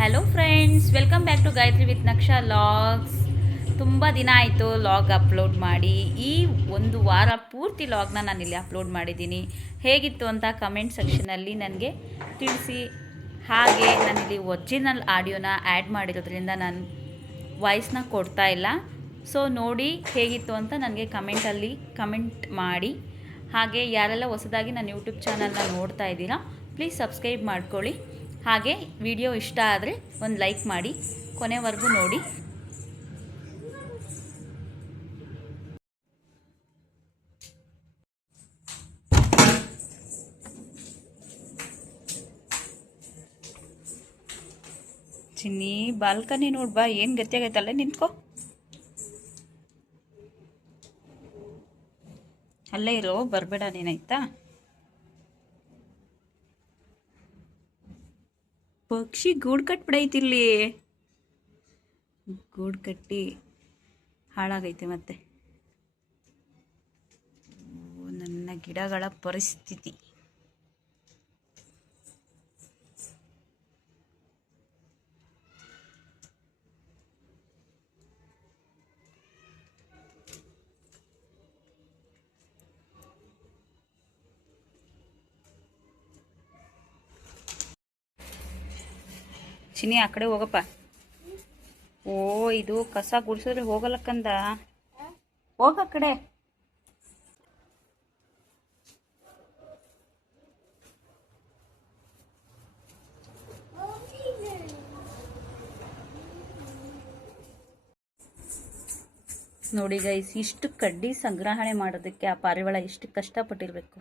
Hello friends, welcome back to Gayatri with Naksha logs. ತುಂಬ ದಿನ ಆಯಿತು ಲಾಗ್ ಅಪ್ಲೋಡ್ ಮಾಡಿ. ಈ ಒಂದು ವಾರ ಪೂರ್ತಿ ಲಾಗ್ನ ನಾನಿಲ್ಲಿ ಅಪ್ಲೋಡ್ ಮಾಡಿದ್ದೀನಿ. ಹೇಗಿತ್ತು ಅಂತ ಕಮೆಂಟ್ ಸೆಕ್ಷನಲ್ಲಿ ನನಗೆ ತಿಳಿಸಿ. ಹಾಗೆ ನಾನಿಲ್ಲಿ ಒರಿಜಿನಲ್ ಆಡಿಯೋನ ಆ್ಯಡ್ ಮಾಡಿರೋದ್ರಿಂದ ನಾನು ವಾಯ್ಸ್ನ ಕೊಡ್ತಾ ಇಲ್ಲ. ಸೊ ನೋಡಿ ಹೇಗಿತ್ತು ಅಂತ ನನಗೆ ಕಮೆಂಟಲ್ಲಿ ಕಮೆಂಟ್ ಮಾಡಿ. ಹಾಗೆ ಯಾರೆಲ್ಲ ಹೊಸದಾಗಿ ನನ್ನ ಯೂಟ್ಯೂಬ್ ಚಾನಲ್ನ ನೋಡ್ತಾ ಇದ್ದೀರಾ, ಪ್ಲೀಸ್ ಸಬ್ಸ್ಕ್ರೈಬ್ ಮಾಡ್ಕೊಳ್ಳಿ. ಹಾಗೆ ವಿಡಿಯೋ ಇಷ್ಟ ಆದರೆ ಒಂದು ಲೈಕ್ ಮಾಡಿ, ಕೊನೆವರೆಗೂ ನೋಡಿ. ಚಿನ್ನಿ ಬಾಲ್ಕನಿ ನೋಡ್ಬಾ, ಏನು ಗತಿಯಾಗೈತಲ್ಲ, ನಿಂತ್ಕೋ. ಅಲ್ಲೇ ಇರೋ, ಬರಬೇಡ ನೀನಾಯ್ತಾ. ಪಕ್ಷಿ ಗೂಡು ಕಟ್ಬಿಡೈತಿಲ್ಲಿ. ಗೂಡು ಕಟ್ಟಿ ಹಾಳಾಗೈತೆ ಮತ್ತೆ. ನನ್ನ ಗಿಡಗಳ ಪರಿಸ್ಥಿತಿ. ಚಿನ್ನಿ ಆ ಕಡೆ ಹೋಗಪ್ಪ. ಓ, ಇದು ಕಸ ಗುಡಿಸಿದ್ರೆ ಹೋಗಲ್ಲಕ್ಕಂದ. ಹೋಗ ಆ ಕಡೆ. ನೋಡಿ ಗೈಸ್, ಇಷ್ಟು ಕಡ್ಡಿ ಸಂಗ್ರಹಣೆ ಮಾಡೋದಕ್ಕೆ ಆ ಪಾರಿವಾಳ ಎಷ್ಟು ಕಷ್ಟಪಟ್ಟಿರಬೇಕು.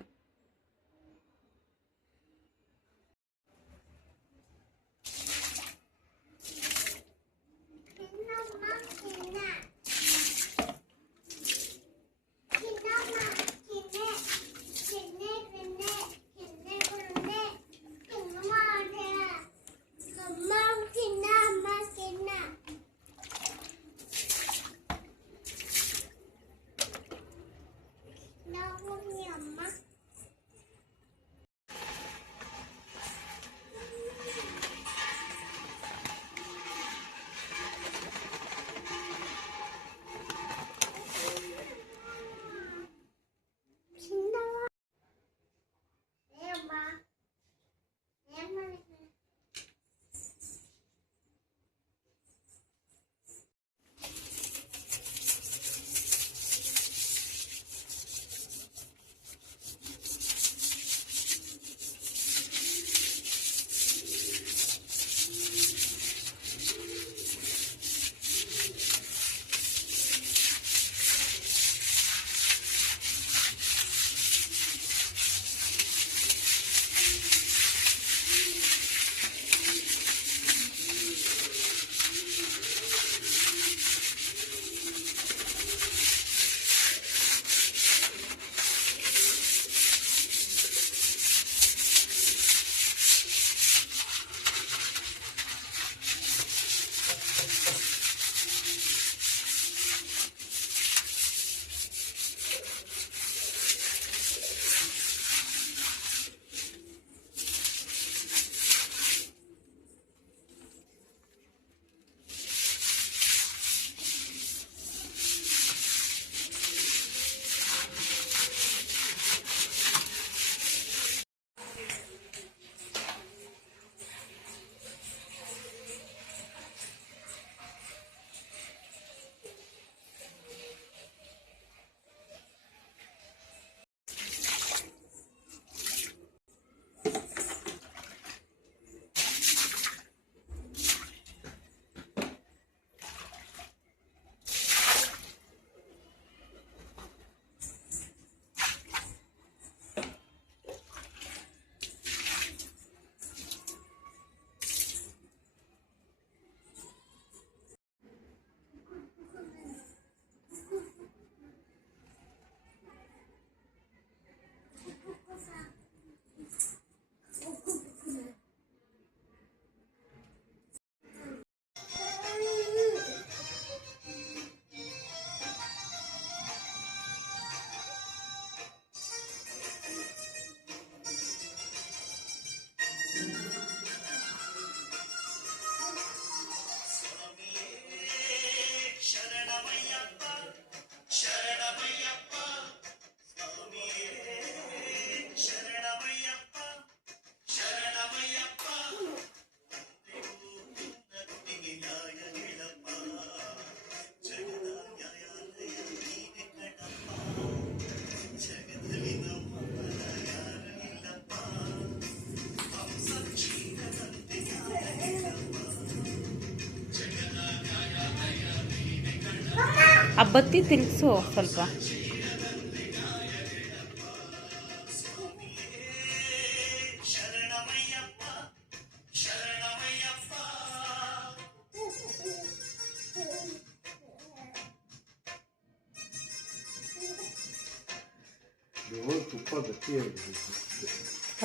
ಆ ಬತ್ತಿ ತಿರುಗಿಸು ಸ್ವಲ್ಪ.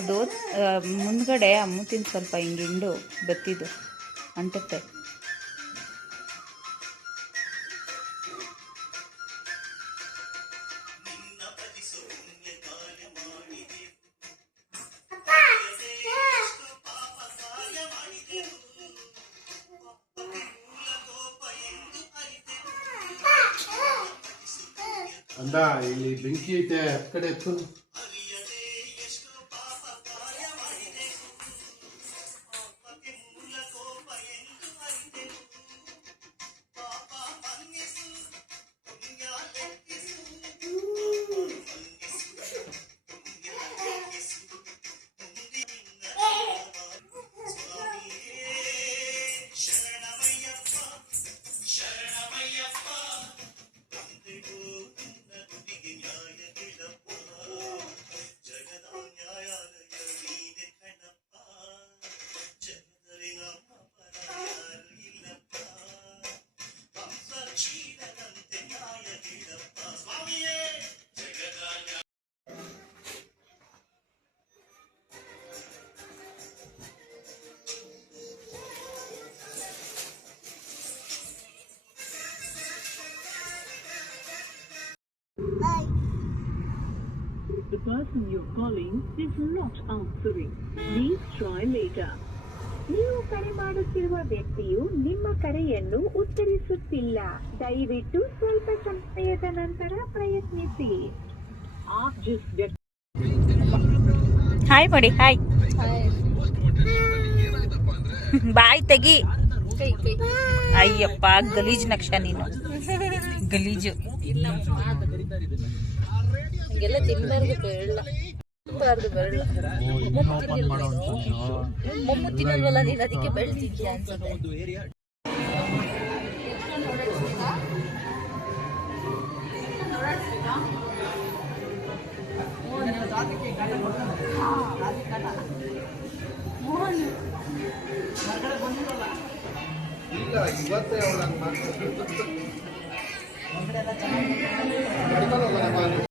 ಅದು ಮುಂದ್ಗಡೆ ಅಮ್ಮುತ್ತಿನ ಸ್ವಲ್ಪ ಹಿಂಡು ಬತ್ತಿದ್ದು ಅಂಟುತ್ತೆ. ಅಂದ ಇಲ್ಲಿ ಬೆಂಕಿ ಐತೆ ಆ ಕಡೆ ಎತ್ತು. The person you're calling is not answering. Please try later. ನೀವು ಕರೆ ಮಾಡುತ್ತಿರುವ ವ್ಯಕ್ತಿಯು ನಿಮ್ಮ ಕರೆಯನ್ನು ಉತ್ತರಿಸುತ್ತಿಲ್ಲ. ದಯವಿಟ್ಟು ಸ್ವಲ್ಪ ಸಮಯದ ನಂತರ ಪ್ರಯತ್ನಿಸಿ. ಹಾಯ್ ಮಾಡಿ. ಹಾಯ್ ಬಾಯ್ ತೆಗಿ. ಅಯ್ಯಪ್ಪ ಗಲೀಜ್ ನಕ್ಷ ನೀನು, ಗಲೀಜು. ಎಲ್ಲ ತಿನ್ನಬಾರ್ದು, ಬೆರಳ ತಿನ್ನಬಾರ್ದು. ಮೊಮ್ಮು ತಿನ್ನಲ್ವಲ್ಲ ನೀನು, ಅದಕ್ಕೆ ಬೆಳ್ತಿದ್ಯಾ ಅನ್ಸುತ್ತೆ. ಇಲ್ಲ ಇವತ್ತೇ ಅವಳನ್ನು ಸ್ವಲ್ಪ ಅವಳಿದೆ.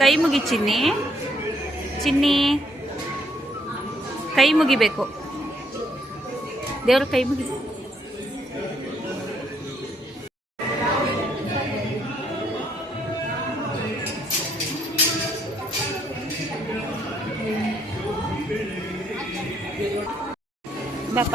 ಕೈ ಮುಗಿ ಚಿನ್ನಿ, ಚಿನ್ನಿ ಕೈ ಮುಗಿಬೇಕು. ದೇವ್ರ ಕೈ ಮುಗಿ. ಬಾಪ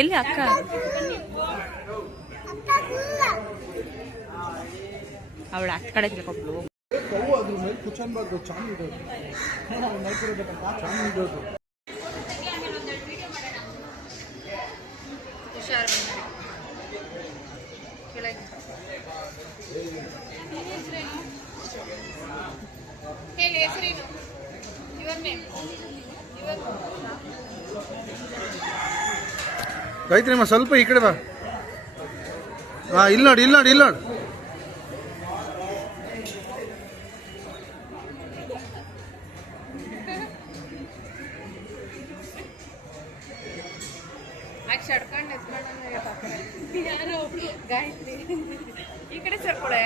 ಎಲ್ಲಿ ಅಕ್ಕ? ಅವಳ ಆ ಕಡೆ ತಿಳ್ಕೊಬ್ಳು. ಕವು ಅದ್ರ ಮೇಲೆ ಕುಚ್ಚನ್ಬಾರ್ದು, ಚಾಮ್ ಇಡೋದು, ಚಾಮ್ ಇಡೋದು. ಗಾಯತ್ರಿ ಅಮ್ಮ ಸ್ವಲ್ಪ ಈ ಕಡೆ ಬಾ. ಇಲ್ಲಿ ನೋಡಿ, ಇಲ್ಲಿ ನೋಡಿ, ಇಲ್ಲಿ ನೋಡಿ. ಈ ಕಡೆ ಸರ್ಕೊಳೆ.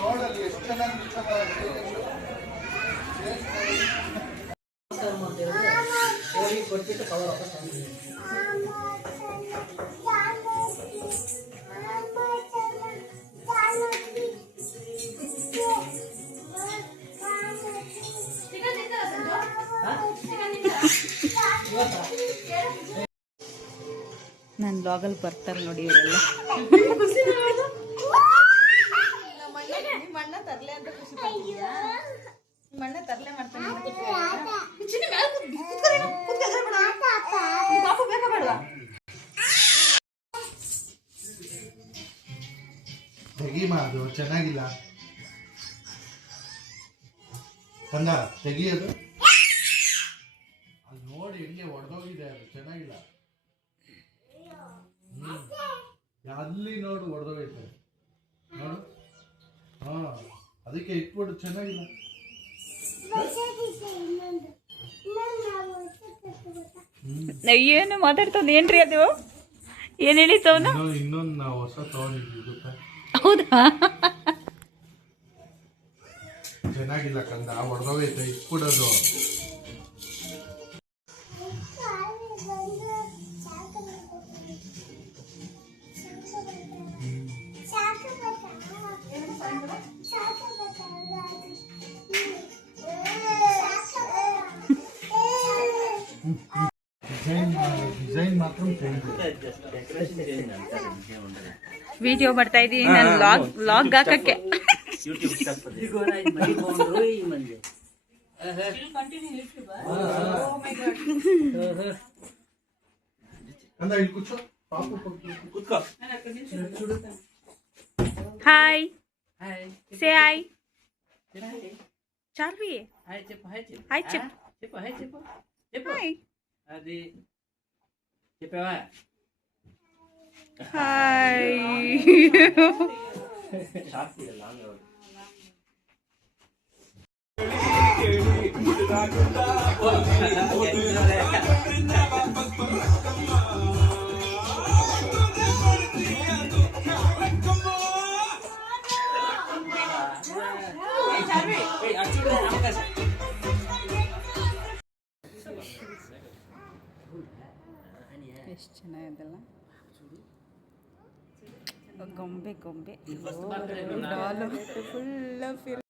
ನೋಡಲ್ಲಿ ಎಷ್ಟು ಚೆನ್ನಾಗಿ ಕೊಟ್ಬಿಟ್ಟು ಕವರ್ ವಾಪಸ್ ನನ್ನ ಬ್ಲಾಗಲ್ಲಿ ಬರ್ತಾರೆ ನೋಡಿ ಇವರೆಲ್ಲ. ಮಣ್ಣ ತರ್ಲೆ ಅಂತ ಖುಷಿ ಪಡ್ತಿದ್ಯಾ? ಮಣ್ಣ ತರ್ಲೆ ಮಾಡ್ತಾನೆ. ತೆಗೀಮ, ಅದು ಚೆನ್ನಾಗಿಲ್ಲ ಕಂದ, ತೆಗಿಯೋದು. ಅದು ನೋಡಿ ಹೆಂಗೆ ಒಡೆದೋಗಿದೆ, ಅದು ಚೆನ್ನಾಗಿಲ್ಲ. ಅಲ್ಲಿ ನೋಡು ಹೊಡೆದೋಗೈತೆ ನೋಡು. ಹಾ, ಅದಕ್ಕೆ ಇಟ್ಬಿಡು, ಚೆನ್ನಾಗಿಲ್ಲ. ಏನು ಮಾತಾಡ್ತಾನೆ? ಏನ್ರಿ ಅದು? ಏನ್ ಹೇಳಿತ್ತು ಅವನು? ಇನ್ನೊಂದು ನಾವು ಹೊಸ ತಗೊಂಡಿದ್ವಿ ಗೊತ್ತಾ? ಹೌದಾ? ಚೆನ್ನಾಗಿಲ್ಲ ಕಂದ, ಹೊಡೆದೋಗೈತೆ, ಇಟ್ಬಿಡೋದು. ಡಿಸೈನ್ ಮಾತ್ರ ವಿಡಿಯೋ ಮಾಡ್ತಾ ಇದ್ದೀನಿ ನಾನು, ಲಾಗ್ ಹಾಕಕ್ಕೆ. ಕಂದ ಇಲ್ಲಿ ಕೂತ್ಕೋ, ಪಾಪು ಕೂತ್ಕೋ. Hi, say hi. Charvi hi చెప్పు హాయ్ చెప్పు హాయ్ చెప్పు చెప్పు హాయ్ చెప్పు చెప్పు హాయ్ అది చెప్పావా హాయ్ షార్ట్ లాంగ్ ಎಷ್ಟು ಚೆನ್ನಾಗಿದೆಲ್ಲ ಗೊಂಬೆ ಗೊಂಬೆ ಡಾಲು ಫುಲ್ ಫಿಲ್.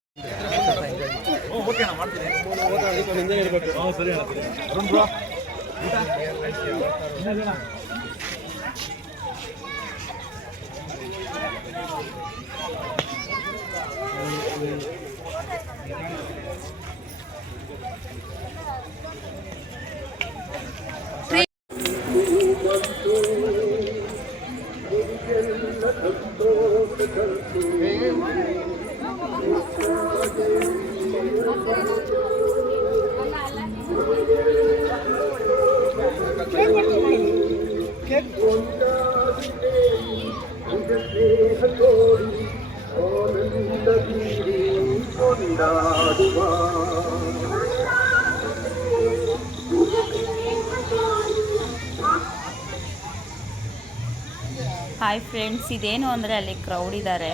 ಹಾಯ್ ಫ್ರೆಂಡ್ಸ್, ಇದೇನು ಅಂದರೆ ಅಲ್ಲಿ ಕ್ರೌಡ್ ಇದ್ದಾರೆ.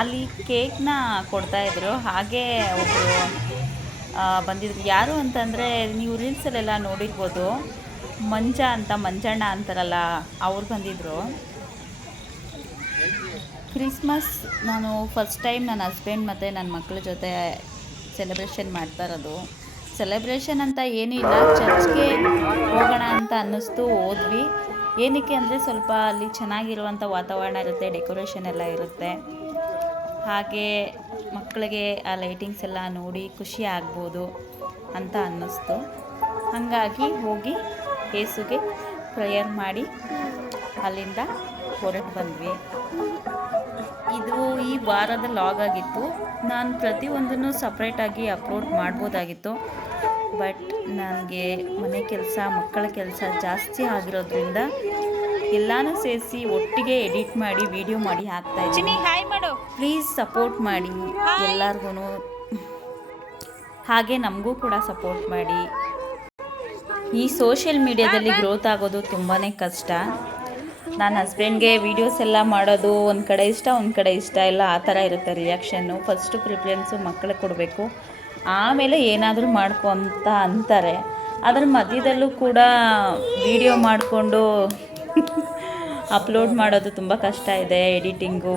ಅಲ್ಲಿ ಕೇಕ್ನ ಕೊಡ್ತಾಯಿದ್ರು. ಹಾಗೆ ಒಬ್ಬರು ಬಂದಿದ್ರು. ಯಾರು ಅಂತಂದರೆ ನೀವು ರೀಲ್ಸಲ್ಲೆಲ್ಲ ನೋಡಿರ್ಬೋದು. ಮಂಜಣ್ಣ ಅಂತಾರಲ್ಲ ಅವ್ರು ಬಂದಿದ್ದರು. ಕ್ರಿಸ್ಮಸ್ ನಾನು ಫಸ್ಟ್ ಟೈಮ್ ನನ್ನ ಹಸ್ಬೆಂಡ್ ಮತ್ತು ನನ್ನ ಮಕ್ಕಳ ಜೊತೆ ಸೆಲೆಬ್ರೇಷನ್ ಮಾಡ್ತಾ ಇರೋದು. ಸೆಲೆಬ್ರೇಷನ್ ಅಂತ ಏನೂ ಇಲ್ಲ, ಚರ್ಚ್ಗೆ ಹೋಗೋಣ ಅಂತ ಅನ್ನಿಸ್ತು, ಹೋದ್ವಿ. ಏನಕ್ಕೆ ಅಂದರೆ ಸ್ವಲ್ಪ ಅಲ್ಲಿ ಚೆನ್ನಾಗಿರುವಂಥ ವಾತಾವರಣ ಇರುತ್ತೆ, ಡೆಕೋರೇಷನ್ ಎಲ್ಲ ಇರುತ್ತೆ, ಹಾಗೆ ಮಕ್ಕಳಿಗೆ ಆ ಲೈಟಿಂಗ್ಸ್ ಎಲ್ಲ ನೋಡಿ ಖುಷಿ ಆಗ್ಬೋದು ಅಂತ ಅನ್ನಿಸ್ತು. ಹಾಗಾಗಿ ಹೋಗಿ ಯೇಸುಗೆ ಪ್ರೇಯರ್ ಮಾಡಿ ಅಲ್ಲಿಂದ ಹೊರಟು ಬಂದ್ವಿ. ಇದು ಈ ವಾರದ ಲಾಗ್ ಆಗಿತ್ತು. ನಾನು ಪ್ರತಿಯೊಂದನ್ನು ಸಪ್ರೇಟಾಗಿ ಅಪ್ಲೋಡ್ ಮಾಡ್ಬೋದಾಗಿತ್ತು, ಬಟ್ ನನಗೆ ಮನೆ ಕೆಲಸ ಮಕ್ಕಳ ಕೆಲಸ ಜಾಸ್ತಿ ಆಗಿರೋದ್ರಿಂದ ಎಲ್ಲನೂ ಸೇರಿಸಿ ಒಟ್ಟಿಗೆ ಎಡಿಟ್ ಮಾಡಿ ವಿಡಿಯೋ ಮಾಡಿ ಹಾಕ್ತಾಯಿದ್ದೀನಿ. ಹಾಯ್ ಮಾಡು, ಪ್ಲೀಸ್ ಸಪೋರ್ಟ್ ಮಾಡಿ ಎಲ್ಲರಿಗೂ, ಹಾಗೆ ನಮಗೂ ಕೂಡ ಸಪೋರ್ಟ್ ಮಾಡಿ. ಈ ಸೋಷಿಯಲ್ ಮೀಡಿಯಾದಲ್ಲಿ ಗ್ರೋತ್ ಆಗೋದು ತುಂಬಾ ಕಷ್ಟ. ನನ್ನ ಹಸ್ಬೆಂಡ್ಗೆ ವೀಡಿಯೋಸ್ ಎಲ್ಲ ಮಾಡೋದು ಒಂದು ಕಡೆ ಇಷ್ಟ ಇಲ್ಲ, ಆ ಥರ ಇರುತ್ತೆ ರಿಯಾಕ್ಷನ್ನು. ಫಸ್ಟು ಪ್ರಿಫರೆನ್ಸು ಮಕ್ಕಳಿಗೆ ಕೊಡಬೇಕು, ಆಮೇಲೆ ಏನಾದರೂ ಮಾಡ್ಕೊ ಅಂತ ಅಂತಾರೆ. ಅದರ ಮಧ್ಯದಲ್ಲೂ ಕೂಡ ವಿಡಿಯೋ ಮಾಡಿಕೊಂಡು ಅಪ್ಲೋಡ್ ಮಾಡೋದು ತುಂಬ ಕಷ್ಟ ಇದೆ. ಎಡಿಟಿಂಗು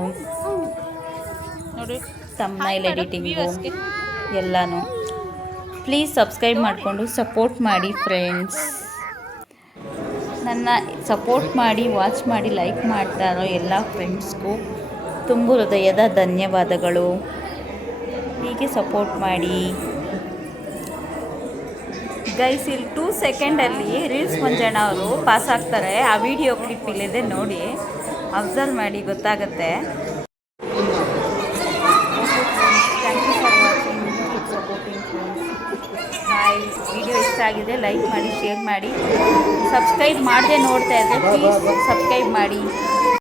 ನೋಡಿ, ಥಂಬ್ನೈಲ್ ಎಡಿಟಿಂಗು ಎಲ್ಲನೂ. ಪ್ಲೀಸ್ ಸಬ್ಸ್ಕ್ರೈಬ್ ಮಾಡಿಕೊಂಡು ಸಪೋರ್ಟ್ ಮಾಡಿ ಫ್ರೆಂಡ್ಸ್. ನನ್ನ ಸಪೋರ್ಟ್ ಮಾಡಿ, ವಾಚ್ ಮಾಡಿ, ಲೈಕ್ ಮಾಡ್ತಾ ಇರೋ ಎಲ್ಲ ಫ್ರೆಂಡ್ಸ್ಗೂ ತುಂಬ ಹೃದಯದ ಧನ್ಯವಾದಗಳು. ಹೀಗೆ ಸಪೋರ್ಟ್ ಮಾಡಿ ಗೈಸ್. ಇಲ್ಲಿ 2 ಸೆಕೆಂಡಲ್ಲಿ ರೀಲ್ಸ್ ಮಂಜಣ್ಣ ಅವರು ಪಾಸ್ ಆಗ್ತಾರೆ. ಆ ವಿಡಿಯೋ ಕ್ಲಿಪ್ ಇಲ್ಲಿದೆ ನೋಡಿ, ಅಬ್ಸರ್ವ್ ಮಾಡಿ, ಗೊತ್ತಾಗುತ್ತೆ. Thank you for watching, keep supporting friends. Bye. Video ಇಷ್ಟ ಆಗಿದೆ ಲೈಕ್ ಮಾಡಿ, ಶೇರ್ ಮಾಡಿ. ಸಬ್ಸ್ಕ್ರೈಬ್ ಮಾಡದೆ ನೋಡ್ತಾ ಇದ್ದರೆ ಪ್ಲೀಸ್ ಸಬ್ಸ್ಕ್ರೈಬ್ ಮಾಡಿ.